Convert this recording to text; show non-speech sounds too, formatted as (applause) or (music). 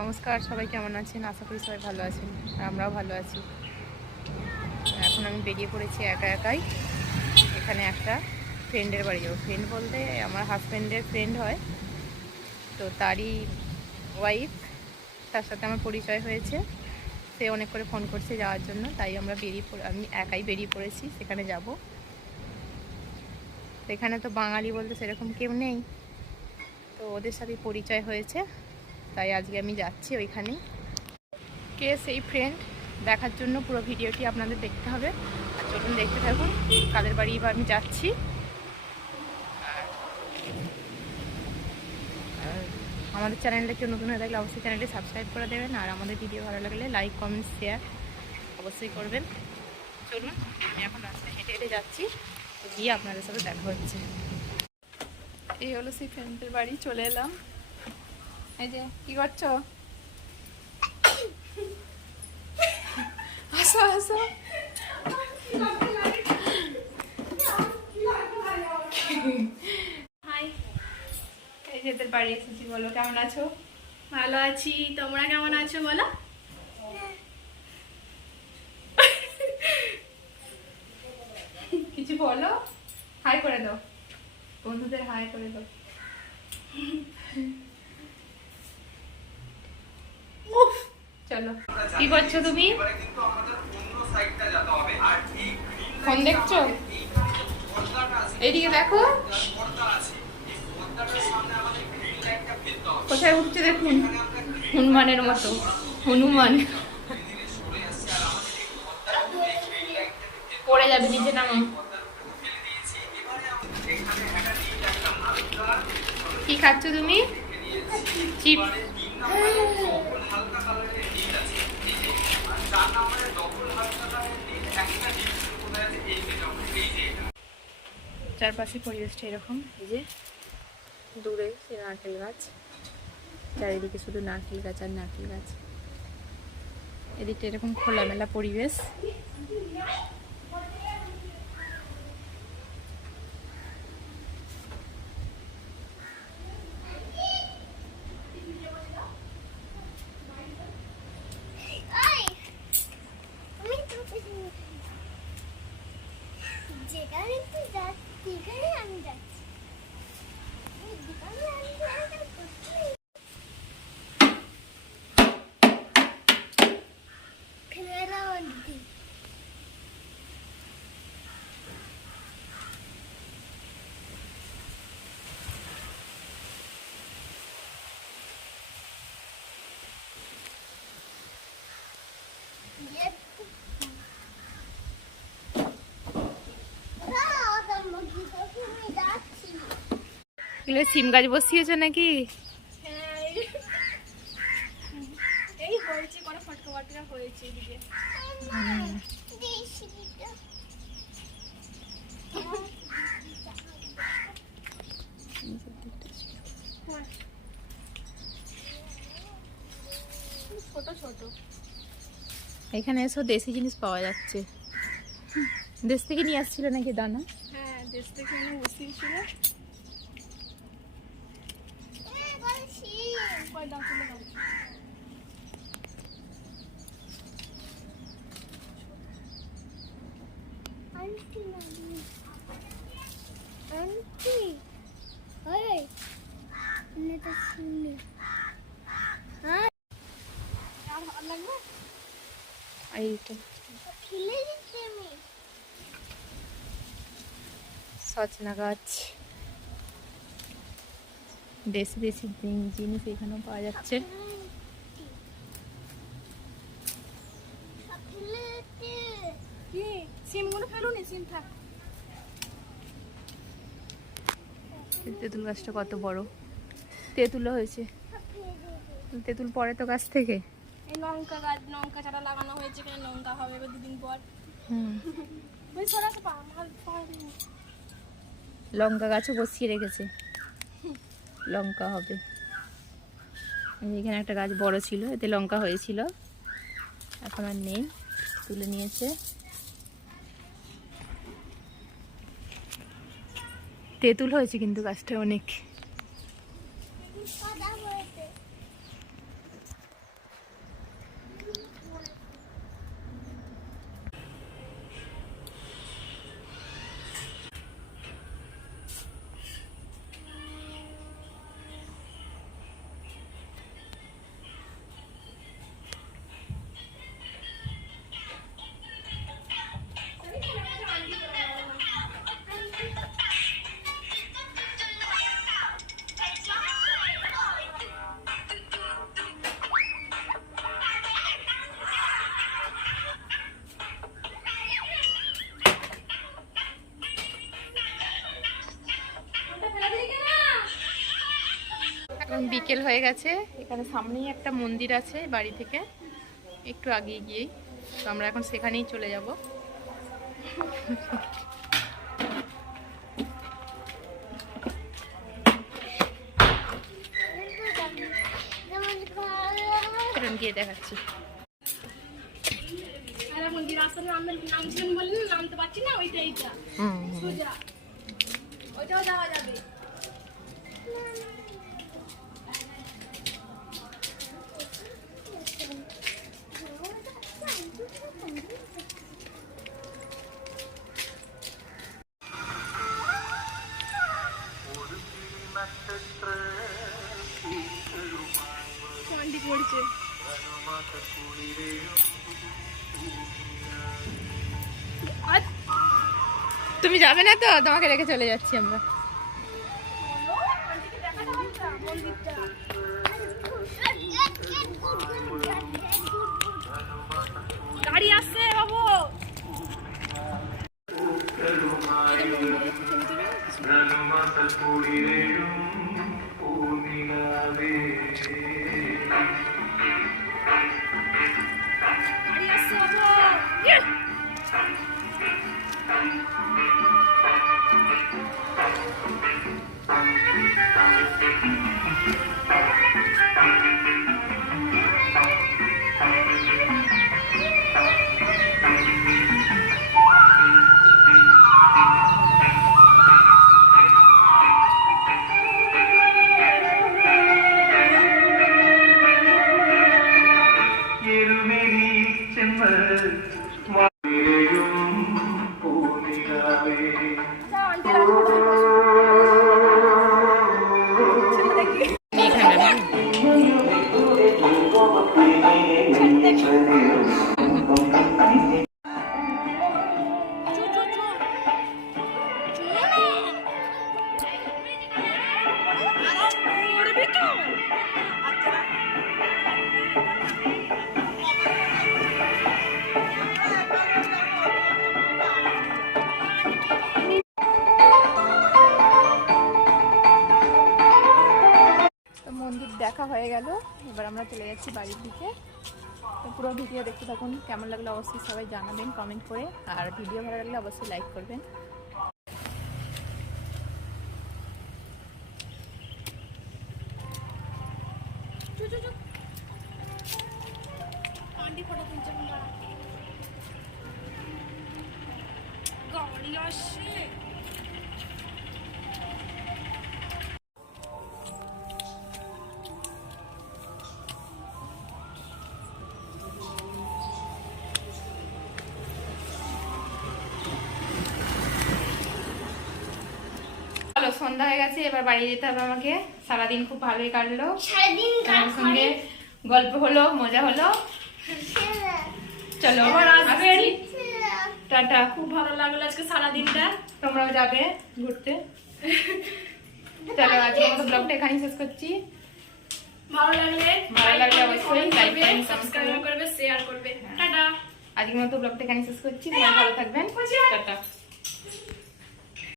নমস্কার, সবাই কেমন আছেন? আশা করি সবাই ভালো আছেন আমরাও ভালো আছি। এখন আমি বেরিয়ে পড়েছি একা একাই। এখানে একটা ফ্রেন্ডের বাড়ি যাব। ফ্রেন্ড বলতে আমার হাজব্যান্ডের ফ্রেন্ড হয়। তো তারই ওয়াইফ তার সাথে আমার পরিচয় হয়েছে। সে অনেক করে ফোন করছে যাওয়ার জন্য, তাই আমরা বেরিয়ে পড়ে, আমি একাই বেরিয়ে পড়েছি, সেখানে যাব। এখানে তো বাঙালি বলতে সেরকম কেউ নেই। তো ওদের সাথে পরিচয় হয়েছে। তাই আজকে আমি যাচ্ছি ওইখানে। কে সেই ফ্রেন্ড দেখার জন্য পুরো ভিডিওটি আপনাদের দেখতে হবে। আর চলুন দেখতে থাকুন কাদের বাড়ি এবার আমি যাচ্ছি। আমাদের চ্যানেলটা কেউ নতুন হয়ে থাকলে অবশ্যই চ্যানেলটি সাবস্ক্রাইব করে দেবেন। আর আমাদের ভিডিও ভালো লাগলে লাইক কমেন্ট শেয়ার অবশ্যই করবেন। চলুন, আমি এখন রাস্তায় হেঁটে হেঁটে যাচ্ছি। গিয়ে আপনাদের সাথে দেখা হচ্ছে। এই হলো সেই ফ্রেন্ডের বাড়ি, চলে এলাম। এই যে, কি করছ? (coughs) আসো আসো হাই। এই যে তোর বাড়ি এসেছি বলো, কেমন আছো? ভালো আছি, তোমরা কেমন আছো বলো? কিছু বলো? হাই করে দাও। বন্ধুদের হাই করে দাও উফ চলো কি করছ তুমি? ফোন দেখছ? এইদিকে দেখো। কোথায় উঠছে দেখুন? হনুমানের মতো। হনুমান। পড়ে যাবে নিচে নামো। কি খাচ্ছ তুমি? চিপস। চারপাশে পরিবেশটা এরকম। এই যে দূরে সে নারকেল গাছ। চারিদিকে শুধু নারকেল গাছ আর নারকেল গাছ। এদিকটা এরকম খোলামেলা পরিবেশ যেখানে তুই যাচ্ছি সেখানে আমি যাচ্ছি এগুলো সিম গাছ বসিয়েছো নাকি? হ্যাঁ এই- এই হয়েছে কোনো ফটকা ফটকা হয়েছে এদিকে। ছোট ছোট। এখানে এসো দেশি জিনিস পাওয়া যাচ্ছে। দেশ থেকে নিয়ে আসছিল নাকি দানা? হ্যাঁ দেশ থেকে এনে বসিয়েছিল কয় দাও তুলে দাও আন্টি আন্টি ওই নেটা শুনে হ্যাঁ আর লাগবে দিচ্ছি আমি সজনা গাছ দেশি দেশি জিন- জিনিস এখানেও পাওয়া যাচ্ছে। সিমগুলো ফেলুনি? সিম থাক। তেঁতুল গাছটা কত বড়। তেঁতুলও হয়েছে। তেঁতুল পড়ে তো গাছ থেকে। লঙ্কা গাছ লঙ্কা চারা লাগানো হয়েছে এখানে লঙ্কা হবে এবার দুদিন পর। লঙ্কা গাছও বসিয়ে রেখেছে। লঙ্কা হবে। এখানে একটা গাছ বড় ছিল, এতে লঙ্কা হয়েছিল। এখন আর নেই, তুলে নিয়েছে। তেঁতুল হয়েছে কিন্তু গাছটা অনেক। বিকেল হয়ে গেছে। এখানে সামনেই একটা মন্দির আছে বাড়ি থেকে। একটু আগিয়ে গিয়েই। তো আমরা এখন সেখানেই চলে যাব। গিয়ে দেখাচ্ছি। আর তুমি যাবে না তো তোমাকে রেখে চলে যাচ্ছি আমরা এখানে মন্দির দেখা হয়ে গেল। এবার আমরা চলে যাচ্ছি বাড়ির দিকে। তো পুরো ভিডিও দেখতে থাকুন, কেমন লাগল অবশ্যই সবাই জানাবেন কমেন্ট করে। আর ভিডিও ভালো লাগলে অবশ্যই লাইক করবেন। চু চু সন্ধ্যা হয়ে গেছে এবার বাড়ি যেতে হবে আমাকে। সারাদিন খুব ভালোই কাটলো। তোমার সঙ্গে গল্প হলো মজা হলো। চলো। টাটা। খুব ভালো লাগল আজকে সারাদিনটা। তোমরাও যাবে ঘুরতে। চলো আজকে মতো ব্লগটা এখানেই শেষ করছি। ভালো লাগলে ভালো লাগলে অবশ্যই like করবে সাবস্ক্রাইব করবে শেয়ার করবে। টাটা। আজকের মতো ব্লগটা এখানেই শেষ করছি। ভালো থাকবেন। টাটা।